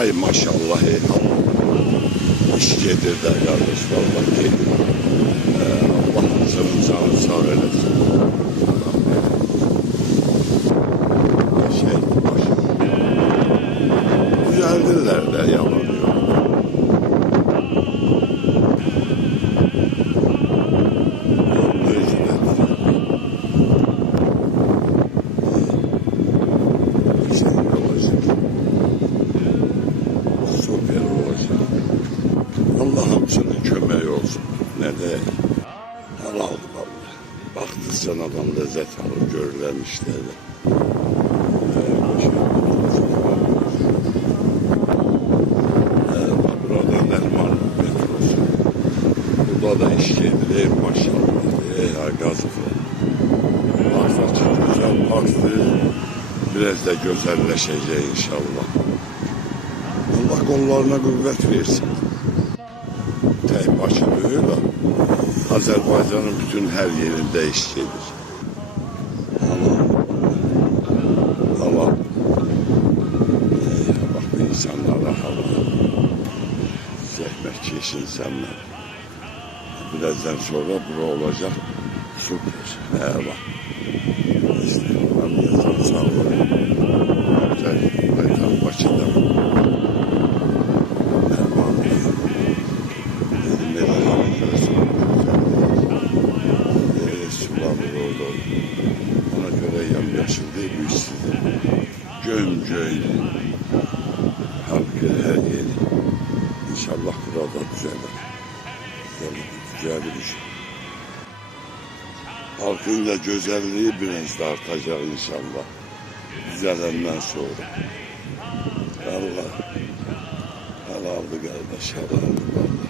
Ay maşallah iş gelir de kardeş vallahi. Allah senin canı sağ eylesin. Maşallah. Düzeldirler de yalan yok. Allah hamsının kömeği olsun. Ne de helal vallahi. Baktıkça adam lezzet alır görülen işlerle. Burada Nerman metrosu. Burada da iş gelir maşallah. Gazıfı. Baksaçı güzel baktı. Biraz da güzelleşecek inşallah. Allah kollarına kuvvet versin. Tek başına öyle. Azerbaycan'ın bütün her yerinde iş gelir. Allah. Bak bu insanlara hava. Zahmetkeş insanlar. Birazdan sonra bura olacak. Süper. Bak. İşte Amerika'dan sağ olun. Güzel. Baytar Bakı'da. Ona göre yamyaşıl değil bu istidir. Gömgöy, halkı her yeri. İnşallah burada düzelir. Güzel bir iş. Halkın da güzelliği biraz da artacak inşallah. Düzelenden sonra. Allah. Helaldi kardeş, helaldi vallahi.